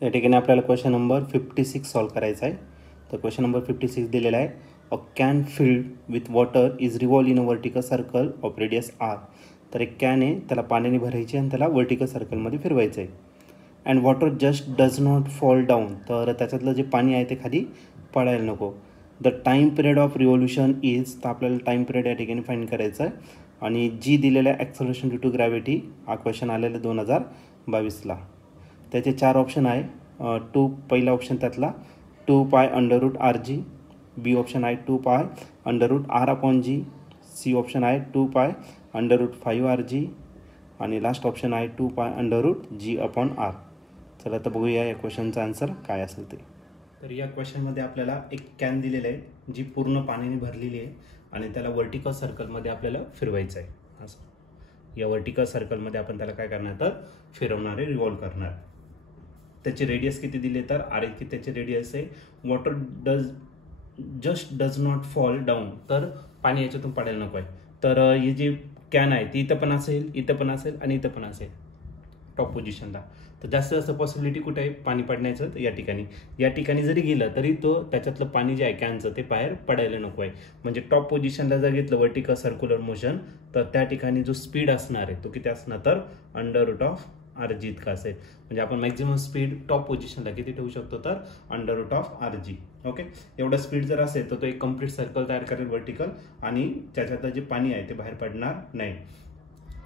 त्या ठिकाणी आपल्याला क्वेश्चन नंबर 56 सॉल्व करायचा आहे. तर क्वेश्चन नंबर 56 दिलेला आहे. A can filled with water is revolve in a vertical circle of radius R. तर एक कॅन आहे, त्याला पाण्याने भरायची आणि त्याला वर्टिकल सर्कलमध्ये फिरवायचं आहे. And water just does not fall down. तर त्याच्यातलं जे पाणी आहे ते खाली पडायला नको. The time period of revolution is. तर आपल्याला टाईम पिरियड या ठिकाणी फाईंड करायचं आहे. आणि जी दिलेल्या ॲक्सलरेशन ड्यू टू ग्रॅव्हिटी हा क्वेश्चन आलेला 2022ला. त्याचे 4 ऑप्शन आहे. पहिला ऑप्शन त्यातला 2 pi under root R g. B option आहे 2 pi under root R upon g. C option आहे 2 pi under route 5 R G. आणि लास्ट ऑप्शन आहे 2 पाय अंडर रूट जी अपॉन आर. चला तर बघूया या क्वेश्चनचा आन्सर काय असेल ते. तर या क्वेश्चनमध्ये आपल्याला एक कॅन दिलेलं आहे जी पूर्ण पाण्याने भरलेली आहे आणि त्याला वर्टिकल सर्कलमध्ये आपल्याला फिरवायचं आहे. असं या वर्टिकल सर्कलमध्ये आपण त्याला काय करणार तर फिरवणार आहे, रिव्हॉल्व करणार. त्याचे रेडियस किती दिले तर आर इतकी त्याचे रेडियस आहे. Water just does not fall down. तर पाणी याच्यातून पडायला नको आहे. तर ही जी कॅन आहे ती इथं पण असेल, इथं पण असेल आणि इथं पण असेल टॉप पोझिशनला. तर जास्तीत जास्त पॉसिबिलिटी कुठे आहे पाणी पडण्याचं, तर या ठिकाणी जरी गेलं तरी तो त्याच्यातलं पाणी जे आहे कॅनचं ते बाहेर पडायला नको आहे. म्हणजे टॉप पोझिशनला जर घेतलं वर्टिकल सर्क्युलर मोशन तर त्या ठिकाणी जो स्पीड असणार आहे तो किती असणार तर under root of R G इतका असेल. म्हणजे आपण मॅक्झिमम स्पीड टॉप पोझिशनला किती ठेवू शकतो तर under root of R G. Okay, एवढं स्पीड जर असेल तर तो एक कम्प्लीट सर्कल तयार करेल वर्टिकल आणि त्याच्यातलं जे पाणी आहे ते बाहेर पडणार नाही.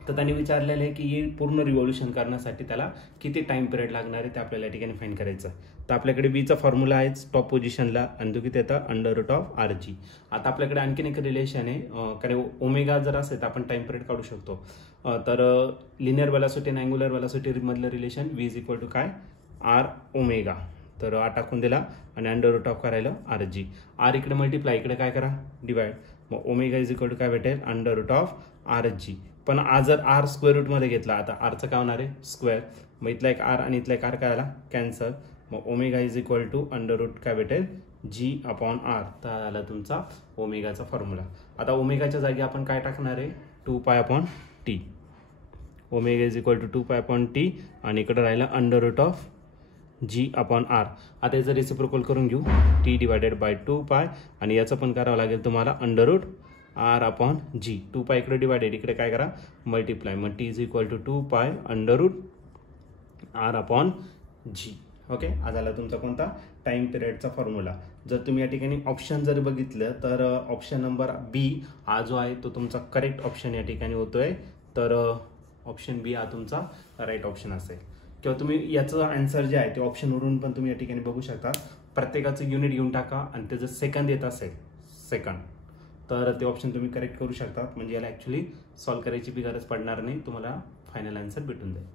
तर त्यांनी विचारलेलं आहे की हे पूर्ण रिव्हॉल्युशन करण्यासाठी त्याला किती टाइम पिरियड लागणार आहे ते आपल्याला या ठिकाणी फाईंड करायचं. तर आपल्याकडे बीचा फॉर्म्युला आहे टॉप पोझिशनला आणि तो किती येतं under root of R G. आता आपल्याकडे आणखीन एक रिलेशन आहे, कारण ओमेगा जर असेल तर आपण टाइम पिरियड काढू शकतो. तर लिनियर वेलॉसिटी आणि अँग्युलर वेलॉसिटी मधलं relation V is equal to काय आर ओमेगा. तर आ टाकून दिला आणि अंडर रूट ऑफ करायला आर जी. आर इकडे मल्टिप्लाय, इकडे काय करा डिवाइड. मग ओमेगा इज इक्वल टू काय भेटेल under root of R G. पण आज जर आर स्क्वेअर रूटमध्ये घेतला, आता आरचं काय होणार आहे स्क्वेअर. मग इथला एक आर आणि इथला एक आर काय आला कॅन्सल. मग omega is equal to under root काय भेटेल जी अपॉन आर. तर आला तुमचा ओमेगाचा फॉर्म्युला. आता ओमेगाच्या जागी आपण काय टाकणार आहे 2 pi upon T. Omega is equal to 2 pi upon T आणि इकडे राहिला under root of G upon R. आता याचं रेसिप्रोकल करून घेऊ टी डिवायडेड बाय 2 पाय आणि याचं पण करावं लागेल तुम्हाला अंडर रूट आर अपॉन जी. 2 पाय इकडे डिवायडेड, इकडे काय करा मल्टिप्लाय. मग T is equal to 2 pi under root R upon G. Okay, हा झाला तुमचा कोणता टाइम पिरियडचा फॉर्म्युला. जर तुम्ही या ठिकाणी ऑप्शन जर बघितलं तर ऑप्शन नंबर बी हा जो आहे तो तुमचा करेक्ट ऑप्शन या ठिकाणी होतोय. तर ऑप्शन बी हा तुमचा राईट ऑप्शन असेल. किंवा तुम्ही याचं आन्सर जे आहे ते ऑप्शनवरून पण तुम्ही या ठिकाणी बघू शकता. प्रत्येकाचं युनिट घेऊन टाका आणि त्याचं सेकंद येत असेल सेकंड तर ते ऑप्शन तुम्ही करेक्ट करू शकता. म्हणजे याला ॲक्च्युली सॉल्व करायची बी गरज पडणार नाही, तुम्हाला फायनल आन्सर भेटून जाईल.